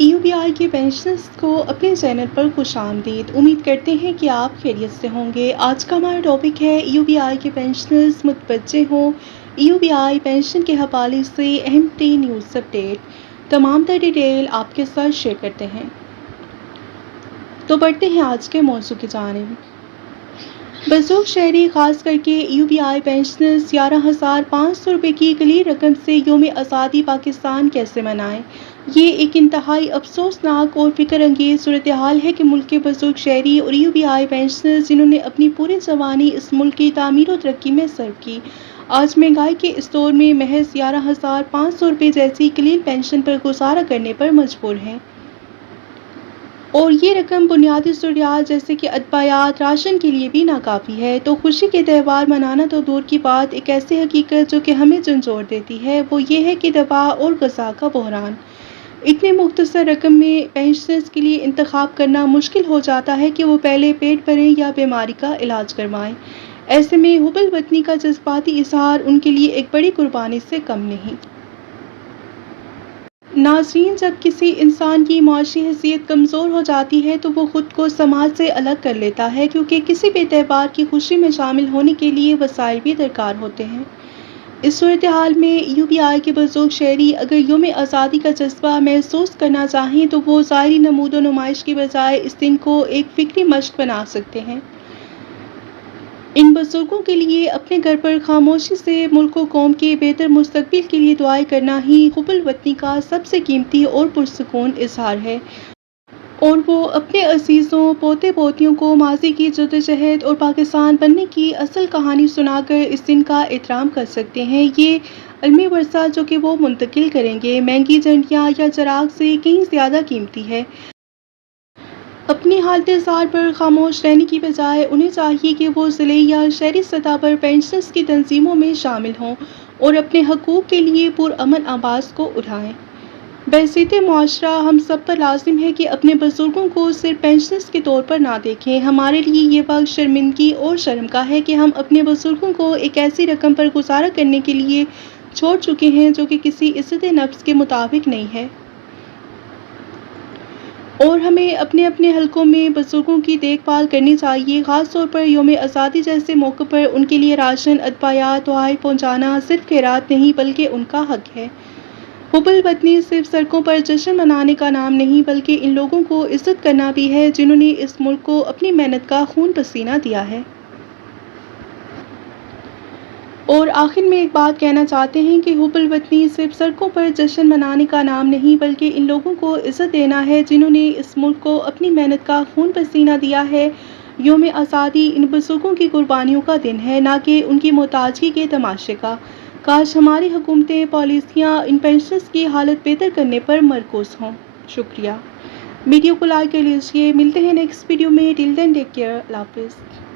EUBI के pensioners को अपने चैनल पर खुशामदीद। उम्मीद करते हैं कि आप खैरियत से होंगे। आज का हमारा टॉपिक है EUBI के पेंशनर्स मुतवज्जे हों। EUBI पेंशन के हवाले से अहम तरीन न्यूज़ अपडेट तमाम तर डिटेल आपके साथ शेयर करते हैं। तो बढ़ते हैं आज के मौजू की जानिब। बुजुर्ग शहरी खास करके EUBI पेंशनर्स 11,500 रुपये की कलील रकम से यौम आज़ादी पाकिस्तान कैसे मनाएं। ये एक इंतहाई अफसोसनाक और फिक्र अंगेज़ सूरत हाल है कि मुल्क के बुजुर्ग शहरी और EUBI पेंशनर्स जिन्होंने अपनी पूरी जवानी इस मुल्क की तामीर और तरक्की में सर्व की, आज महंगाई के इस दौर में महज 11,500 रुपये जैसी कलील पेंशन पर गुजारा करने पर मजबूर हैं। और ये रकम बुनियादी ज़रूरियात जैसे कि अदवायात, राशन के लिए भी नाकाफ़ी है। तो खुशी के त्यौहार मनाना तो दूर की बात, एक ऐसी हकीकत जो कि हमें झंझोड़ देती है वो ये है कि दवा और ग़िज़ा का बहरान। इतने मुख्तसर रकम में पेंशनर्स के लिए इंतखाब करना मुश्किल हो जाता है कि वो पहले पेट भरें या बीमारी का इलाज करवाएं। ऐसे में हुब्बुल वतनी का जज्बाती इज़हार उनके लिए एक बड़ी कुर्बानी से कम नहीं। नाज़रीन, जब किसी इंसान की माशी हैसियत कमज़ोर हो जाती है तो वो ख़ुद को समाज से अलग कर लेता है, क्योंकि किसी भी त्यौहार की खुशी में शामिल होने के लिए वसाइल भी दरकार होते हैं। इस सूरत हाल में EUBI के बुजुर्ग शहरी अगर यौम आज़ादी का जज्बा महसूस करना चाहें तो वो ज़ाहिरी नमूद व नुमाइश की बजाय इस दिन को एक फ़िक्री मश्क बना सकते हैं। इन बुजुर्गों के लिए अपने घर पर खामोशी से मुल्क व कौम के बेहतर मुस्तकबिल के लिए दुआएं करना ही हुब्बुल वतनी का सबसे कीमती और पुरसुकून इज़हार है। और वो अपने अजीज़ों, पोते पोतियों को माजी की जद्दोजहद और पाकिस्तान बनने की असल कहानी सुनाकर इस दिन का एहतराम कर सकते हैं। ये अलमी वर्सा जो कि वो मुंतकिल करेंगे, महंगी झंडियाँ या चराग से कहीं ज़्यादा कीमती है। अपनी हालत ज़ार पर खामोश रहने की बजाय उन्हें चाहिए कि वो ज़िले या शहरी सतह पर पेंशनर्स की तंजीमों में शामिल हों और अपने हकूक़ के लिए पुरअमन आवाज़ को उठाएं। बहसीते मुआशरा हम सब पर लाजिम है कि अपने बुजुर्गों को सिर्फ पेंशनर्स के तौर पर ना देखें। हमारे लिए ये वक्त शर्मिंदगी और शर्म का है कि हम अपने बुजुर्गों को एक ऐसी रकम पर गुजारा करने के लिए छोड़ चुके हैं जो कि किसी इज़्ज़त नफ्स के मुताबिक नहीं है। और हमें अपने अपने हलकों में बुजुर्गों की देखभाल करनी चाहिए। ख़ास तौर पर यौम आज़ादी जैसे मौक़े पर उनके लिए राशन, अदवायात, तोहफ़े पहुँचाना सिर्फ खैरात नहीं बल्कि उनका हक है। हुब्बुल वतनी सिर्फ सड़कों पर जश्न मनाने का नाम नहीं बल्कि इन लोगों को इज़्ज़त करना भी है जिन्होंने इस मुल्क को अपनी मेहनत का खून पसीना दिया है। और आखिर में एक बात कहना चाहते हैं कि हुब्बुल वतनी सिर्फ सड़कों पर जश्न मनाने का नाम नहीं बल्कि इन लोगों को इज़्ज़त देना है जिन्होंने इस मुल्क को अपनी मेहनत का खून पसीना दिया है। यौम आज़ादी इन बुजुर्गों की कुर्बानियों का दिन है, ना कि उनकी मोहताजगी के तमाशे का। काश हमारी हुकूमतें, पॉलिसियाँ इन पेंशनर्स की हालत बेहतर करने पर मरकूज़ हों। शुक्रिया। वीडियो को लाइक कर लीजिए। मिलते हैं नेक्स्ट वीडियो में। Till then take care. अल्लाह हाफ़िज़।